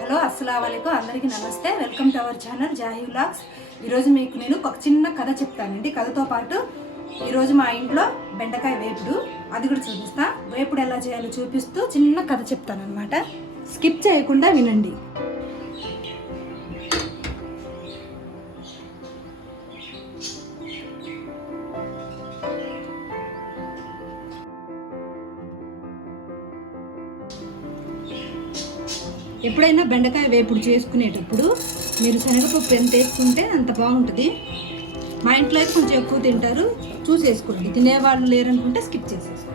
Hello అస్సలాముఅలైకుం అందరికీ నమస్తే. Welcome to our channel Jahi vlogs. ఈరోజు మీకు నేను ఒక చిన్న కథ చెప్తానండి. కథతో పాటు ఈరోజు మా ఇంట్లో బెండకాయ వేపుడు అది కూడా చూపిస్తా. వేపుడు ఎలా చేయాలో చూపిస్తూ చిన్న కథ చెప్తానన్నమాట. స్కిప్ చేయకుండా వినండి. ఎప్పుడైనా బెండకాయ వేపుడు చేసుకునేటప్పుడు మీరు శనగపప్పు ఎంత వేసుకుంటే అంత బాగుంటుంది. మా ఇంట్లో అయితే కొంచెం ఎక్కువ తింటారు, చూసేసుకోండి. తినేవాళ్ళు లేరనుకుంటే స్కిప్ చేసేసుకోండి.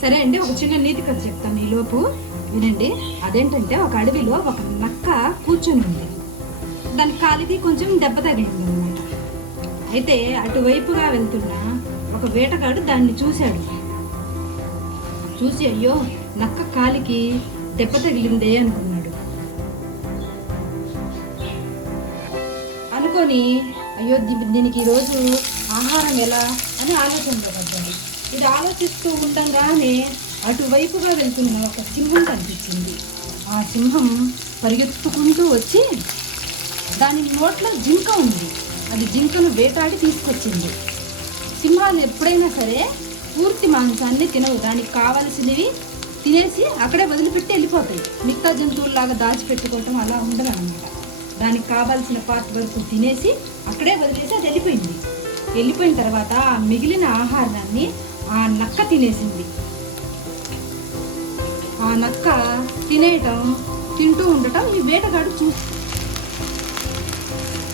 సరే అండి, ఒక చిన్న నీతి కథ చెప్తాను ఈలోపు వినండి. అదేంటంటే, ఒక అడవిలో ఒక నక్క కూర్చొని ఉంది. దాని కాలికి కొంచెం దెబ్బ తగిలింది అనమాట. అయితే అటువైపుగా వెళ్తున్న ఒక వేటగాడు దాన్ని చూశాడు. చూసి అయ్యో నక్క కాలికి దెబ్బ తగిలిందే అనుకున్నాడు. అనుకొని అయ్యో దీనికి ఈరోజు ఆహారం ఎలా అని ఆలోచనలో పడ్డాడు. ఇది ఆలోచిస్తూ ఉండగానే అటువైపుగా వెళ్తున్న ఒక సింహం కనిపించింది. ఆ సింహం పరిగెత్తుకుంటూ వచ్చి దాని నోట్లో జింక ఉంది. అది జింకను వేటాడి తీసుకొచ్చింది. సింహాలు ఎప్పుడైనా సరే పూర్తి మాంసాన్ని తినవు. దానికి కావలసినవి తినేసి అక్కడే వదిలిపెట్టి వెళ్ళిపోతాయి. మిగతా జంతువుల్లాగా దాచిపెట్టుకోవటం అలా ఉండదు అన్నమాట. దానికి కావాల్సిన పార్ట్ వరకు తినేసి అక్కడే వదిలేసి అది వెళ్ళిపోయింది. వెళ్ళిపోయిన తర్వాత మిగిలిన ఆహారాన్ని ఆ నక్క తినేసింది. ఆ నక్క తింటూ ఉండటం ఈ వేటగాడు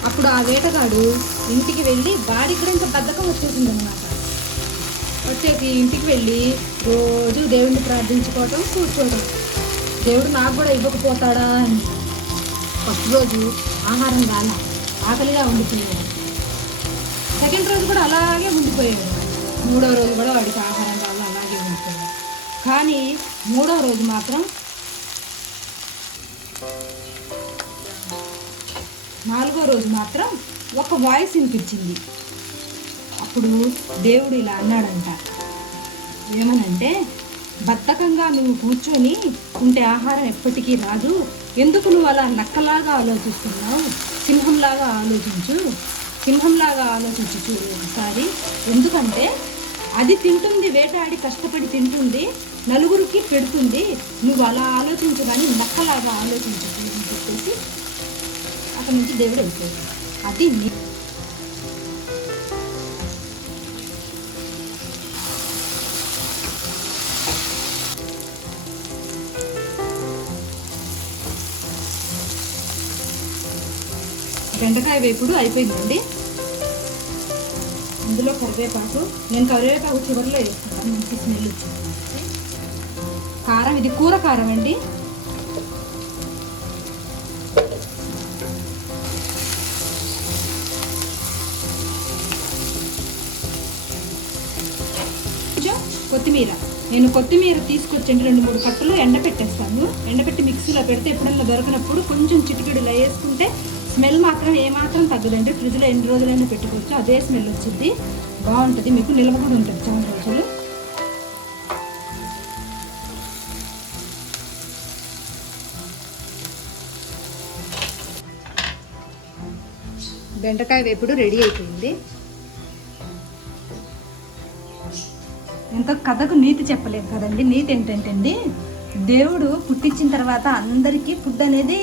అప్పుడు ఆ వేటగాడు ఇంటికి వెళ్ళి వాడికి కూడా ఇంకా బద్ధకం వచ్చేసింది అనమాట. వచ్చేసి ఇంటికి వెళ్ళి రోజు దేవుడిని ప్రార్థించుకోవటం, కూర్చోవటం. దేవుడు నాకు కూడా ఇవ్వకపోతాడా అని. ఫస్ట్ రోజు ఆహారం రాలా, ఆకలిగా ఉండిపోయాడు. సెకండ్ రోజు కూడా అలాగే ఉండిపోయాడు. మూడో రోజు కూడా వాడికి ఆహారం వల్ల అలాగే ఉండిపోయాడు. కానీ మూడో రోజు మాత్రం, నాలుగో రోజు మాత్రం ఒక వాయిస్ వినిపించింది. అప్పుడు దేవుడు ఇలా అన్నాడంట, ఏమనంటే, బద్ధకంగా నువ్వు కూర్చొని ఉంటే ఆహారం ఎప్పటికీ రాదు. ఎందుకు నువ్వు అలా నక్కలాగా ఆలోచిస్తున్నావు? సింహంలాగా ఆలోచించు. సింహంలాగా ఆలోచించి చూడు ఒకసారి. ఎందుకంటే అది తింటుంది, వేటాడి కష్టపడి తింటుంది, నలుగురికి పెడుతుంది. నువ్వు అలా ఆలోచించు కానీ నక్కలాగా ఆలోచించు అని చెప్పేసి అక్కడి నుంచి దేవుడు వెళ్ళిపోయాడు. అది బెండకాయ వేపుడు అయిపోయిందండి. ఇందులో కరివేపాకు, నేను కరివేపాకు చివరిలో వేసుకుంటాను, మంచి స్మెల్ వచ్చింది. కారం, ఇది కూర కారం అండి. కొంచెం కొత్తిమీర, నేను కొత్తిమీర తీసుకొచ్చి 2-3 కట్టలు ఎండపెట్టేస్తాను. ఎండపెట్టి మిక్సీలో పెడితే ఎప్పుడన్నా దొరికినప్పుడు కొంచెం చిటికెడులా వేసుకుంటే స్మెల్ మాత్రం ఏమాత్రం తగ్గదండి. ఫ్రిడ్జ్లో ఎన్ని రోజులైనా పెట్టుకోవచ్చు, అదే స్మెల్ వచ్చింది. బాగుంటుంది, మీకు నిల్వ కూడా ఉంటుంది చాలా రోజులు. బెండకాయ వేపుడు రెడీ అయిపోయింది. ఎంతో కథకు నీతి చెప్పలేదు కదండి. నీతి ఏంటంటే అండి, దేవుడు పుట్టించిన తర్వాత అందరికీ ఫుడ్ అనేది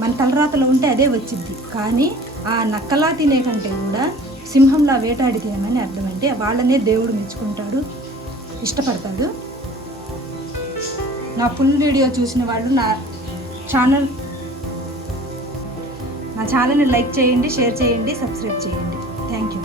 మన తలరాతలో ఉంటే అదే వచ్చింది. కానీ ఆ నక్కలా తినే కంటే కూడా సింహంలా వేటాడి తినమని అర్థం. అంటే వాళ్ళనే దేవుడు మెచ్చుకుంటాడు, ఇష్టపడతాడు. నా ఫుల్ వీడియో చూసిన వాళ్ళు నా ఛానల్ని లైక్ చేయండి, షేర్ చేయండి, సబ్స్క్రైబ్ చేయండి. Thank you.